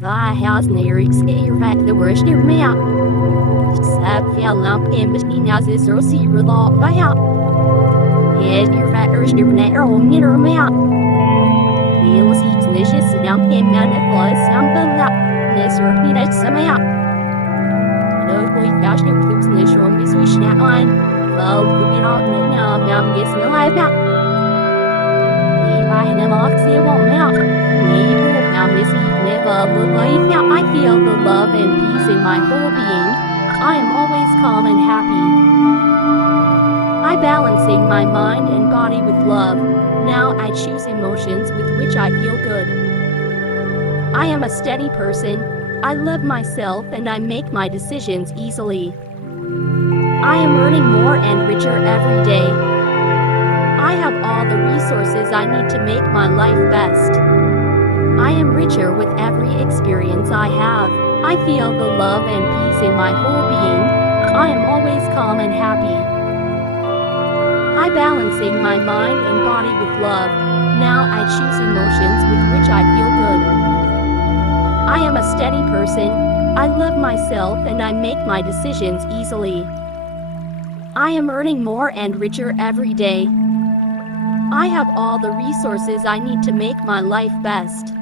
Thy house lyrics är rätt det worst är med. Säpp fjällan pimbeskinas is rosir lava här. Är det rätt är det när hon är med. Hela sitt nisches down pimmen det plus ambella. Nisser hinet som är. Då går jag fast upp till nisser om vi swishna on. Well, we get out now, I'm guessing the life out. I never see one mouth. Now Missy never look like now. I feel the love and peace in my whole being. I am always calm and happy. I balancing my mind and body with love. Now I choose emotions with which I feel good. I am a steady person. I love myself and I make my decisions easily. I am earning more and richer every day. I have all the resources I need to make my life best. I am richer with every experience I have. I feel the love and peace in my whole being. I am always calm and happy. I balancing my mind and body with love. Now I choose emotions with which I feel good. I am a steady person. I love myself and I make my decisions easily. I am earning more and richer every day. I have all the resources I need to make my life best.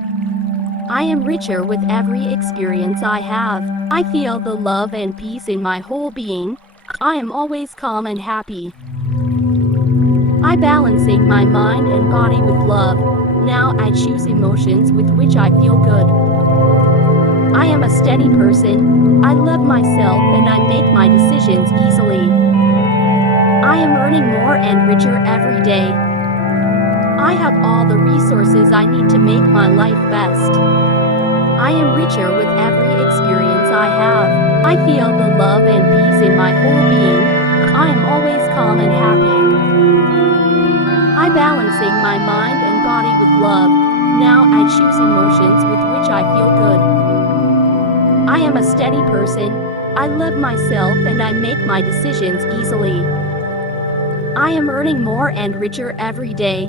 I am richer with every experience I have. I feel the love and peace in my whole being. I am always calm and happy. I balancing my mind and body with love. Now I choose emotions with which I feel good. I am a steady person. I love myself and I make my decisions easily. I am earning more and richer every day. I have all the resources I need to make my life best. I am richer with every experience I have. I feel the love and peace in my whole being. I am always calm and happy. I balancing my mind and body with love. Now I choose emotions with which I feel good. I am a steady person. I love myself and I make my decisions easily. I am earning more and richer every day.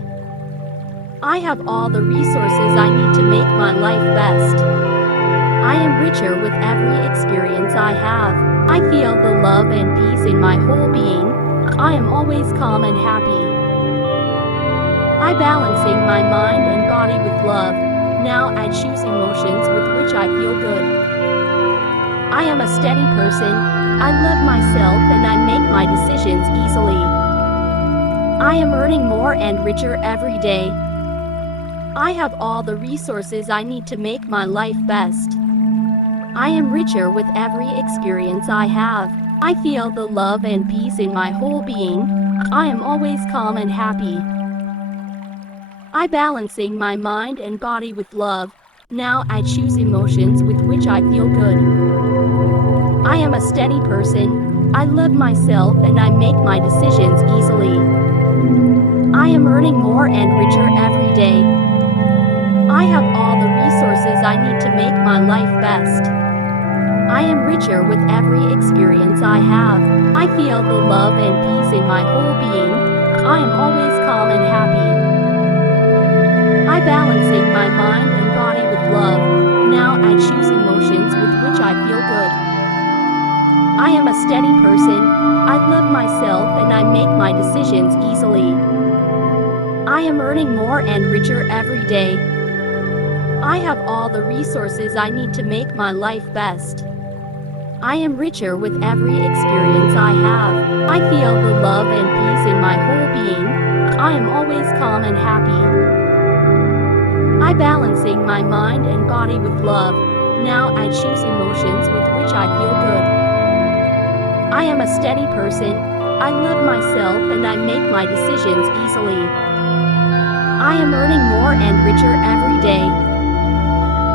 I have all the resources I need to make my life best. I am richer with every experience I have. I feel the love and peace in my whole being. I am always calm and happy. I balancing my mind and body with love. Now I choose emotions with which I feel good. I am a steady person. I love myself and I make my decisions easily. I am earning more and richer every day. I have all the resources I need to make my life best. I am richer with every experience I have. I feel the love and peace in my whole being. I am always calm and happy. I balancing my mind and body with love. Now I choose emotions with which I feel good. I am a steady person. I love myself and I make my decisions easily. I am earning more and richer every day. I have all the resources I need to make my life best. I am richer with every experience I have. I feel the love and peace in my whole being. I am always calm and happy. I balancing my mind and body with love. Now I choose emotions with which I feel good. I am a steady person. I love myself and I make my decisions easily. I am earning more and richer every day. I have all the resources I need to make my life best. I am richer with every experience I have. I feel the love and peace in my whole being. I am always calm and happy. I balancing my mind and body with love. Now I choose emotions with which I feel good. I am a steady person. I love myself and I make my decisions easily. I am earning more and richer every day.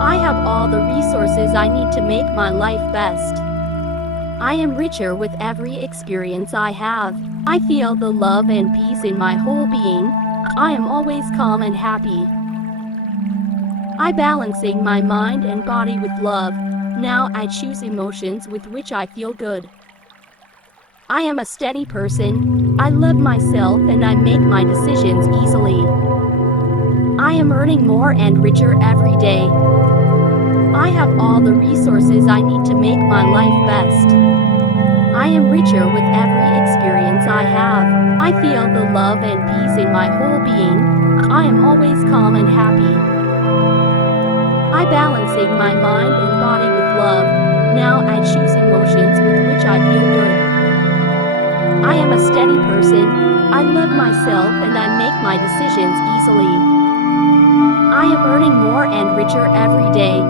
I have all the resources I need to make my life best. I am richer with every experience I have. I feel the love and peace in my whole being. I am always calm and happy. I balancing my mind and body with love. Now I choose emotions with which I feel good. I am a steady person. I love myself and I make my decisions easily. I am earning more and richer every day. I have all the resources I need to make my life best. I am richer with every experience I have. I feel the love and peace in my whole being. I am always calm and happy. I balancing my mind and body with love. Now I choose emotions with which I feel good. I am a steady person. I love myself and I make my decisions easily. I am earning more and richer every day.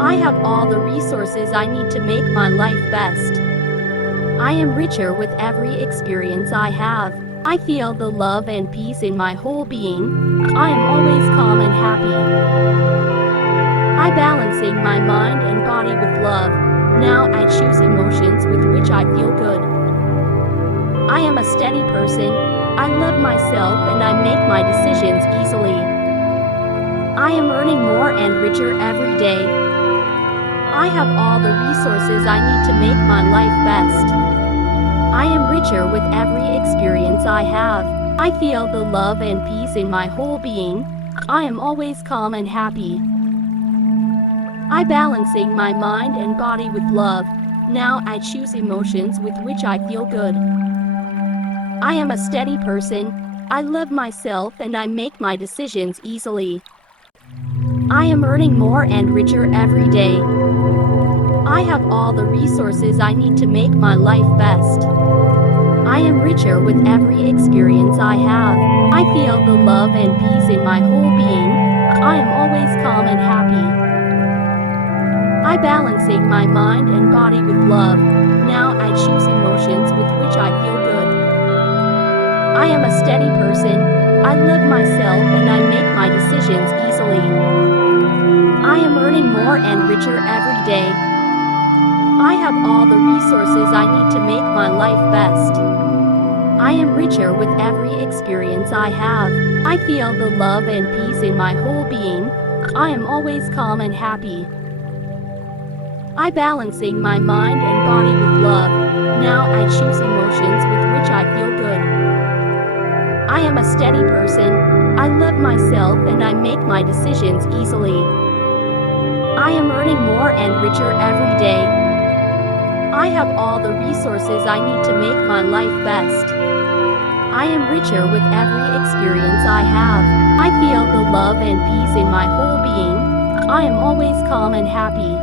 I have all the resources I need to make my life best. I am richer with every experience I have. I feel the love and peace in my whole being. I am always calm and happy. I balancing my mind and body with love. Now I choose emotions with which I feel good. I am a steady person. I love myself and I make my decisions easily. I am earning more and richer every day. I have all the resources I need to make my life best. I am richer with every experience I have. I feel the love and peace in my whole being. I am always calm and happy. I balancing my mind and body with love. Now I choose emotions with which I feel good. I am a steady person. I love myself and I make my decisions easily. I am earning more and richer every day. I have all the resources I need to make my life best. I am richer with every experience I have. I feel the love and peace in my whole being. I am always calm and happy. I balancing my mind and body with love. Now I choose emotions with which I feel good. I am a steady person. I love myself and I make my decisions easily. I am earning more and richer every day. I have all the resources I need to make my life best. I am richer with every experience I have. I feel the love and peace in my whole being. I am always calm and happy. I balancing my mind and body with love. Now I choose emotions with which I feel good. I am a steady person. I love myself and I make my decisions easily. I am earning more and richer every day. I have all the resources I need to make my life best. I am richer with every experience I have. I feel the love and peace in my whole being. I am always calm and happy.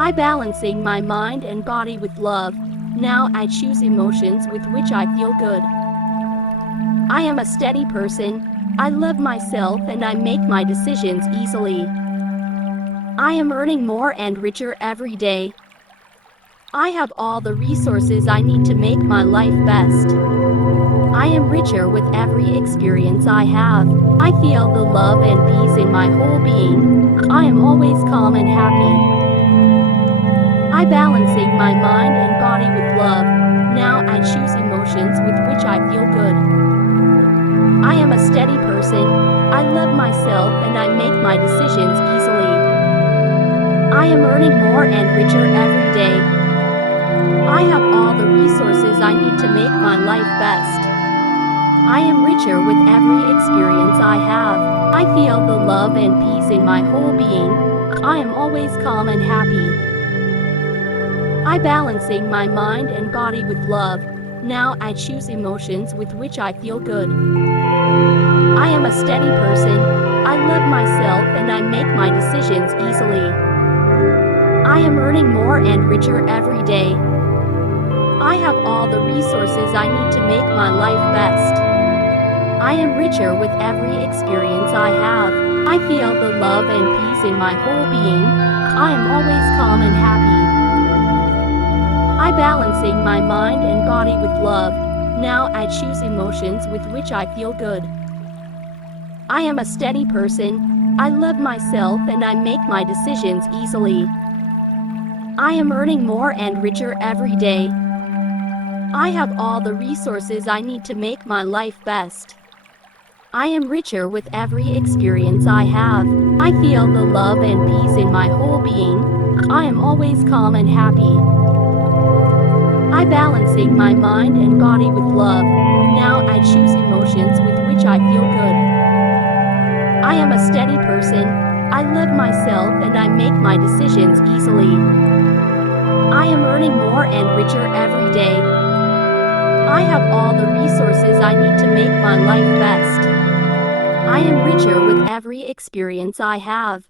I balancing my mind and body with love. Now I choose emotions with which I feel good. I am a steady person. I love myself and I make my decisions easily. I am earning more and richer every day. I have all the resources I need to make my life best. I am richer with every experience I have. I feel the love and peace in my whole being. I am always calm and happy. I balancing my mind and body with love. Now I choose emotions with which I feel good. I am a steady person. I love myself and I make my decisions easily. I am earning more and richer every day. I have all the resources I need to make my life best. I am richer with every experience I have. I feel the love and peace in my whole being. I am always calm and happy. I balancing my mind and body with love. Now I choose emotions with which I feel good. I am a steady person. I love myself and I make my decisions easily. I am earning more and richer every day. I have all the resources I need to make my life best. I am richer with every experience I have. I feel the love and peace in my whole being. I am always calm and happy. I balancing my mind and body with love. Now I choose emotions with which I feel good. I am a steady person. I love myself and I make my decisions easily. I am earning more and richer every day. I have all the resources I need to make my life best. I am richer with every experience I have. I feel the love and peace in my whole being. I am always calm and happy. I balancing my mind and body with love. Now I choose emotions with which I feel good. I am a steady person. I live myself and I make my decisions easily. I am earning more and richer every day. I have all the resources I need to make my life best. I am richer with every experience I have.